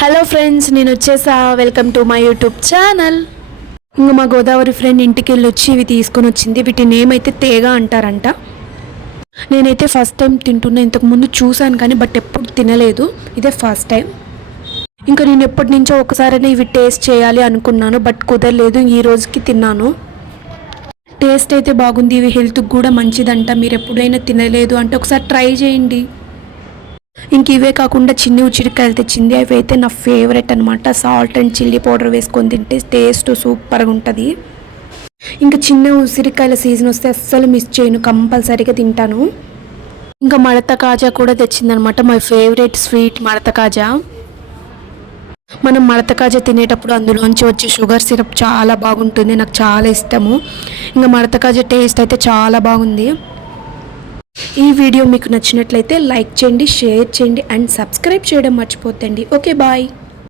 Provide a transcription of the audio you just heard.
Hello friends, నేను వచ్చేసా. Welcome to my YouTube channel. ఇంకా మా గోదావరి ఫ్రెండ్ ఇంటికి వెళ్ళి వచ్చి ఇవి తీసుకొని వచ్చింది. వీటి నేమ్ అయితే తేగ అంటారంట. నేనైతే ఫస్ట్ టైం తింటున్నా. ఇంతకుముందు చూశాను కానీ ఎప్పుడు తినలేదు. ఇదే ఫస్ట్ టైం. ఇంకా నేను ఎప్పటి నుంచో ఒకసారైనా ఇవి టేస్ట్ చేయాలి అనుకున్నాను, కుదరలేదు. ఈ రోజుకి తిన్నాను. టేస్ట్ అయితే బాగుంది. ఇవి హెల్త్కి కూడా మంచిదంట. మీరు ఎప్పుడైనా తినలేదు అంటే ఒకసారి ట్రై చేయండి. ఇంక ఇవే కాకుండా చిన్ని ఉచిరికాయలు తెచ్చింది. అవి అయితే నా ఫేవరెట్ అనమాట. సాల్ట్ అండ్ చిల్లీ పౌడర్ వేసుకొని తింటే టేస్ట్ సూపర్గా ఉంటుంది. ఇంకా చిన్న ఉసిరికాయల సీజన్ వస్తే అస్సలు మిస్ చేయను, కంపల్సరీగా తింటాను. ఇంకా మడత కాజా కూడా తెచ్చిందనమాట. మై ఫేవరెట్ స్వీట్ మడత కాజా. మనం మడత కాజా తినేటప్పుడు అందులోంచి వచ్చే షుగర్ సిరప్ చాలా బాగుంటుంది. నాకు చాలా ఇష్టము. ఇంకా మడత కాజా టేస్ట్ అయితే చాలా బాగుంది. ఈ వీడియో మీకు నచ్చినట్లయితే లైక్ చేయండి, షేర్ చేయండి అండ్ సబ్స్క్రైబ్ చేయడం మర్చిపోతండి. Okay, bye.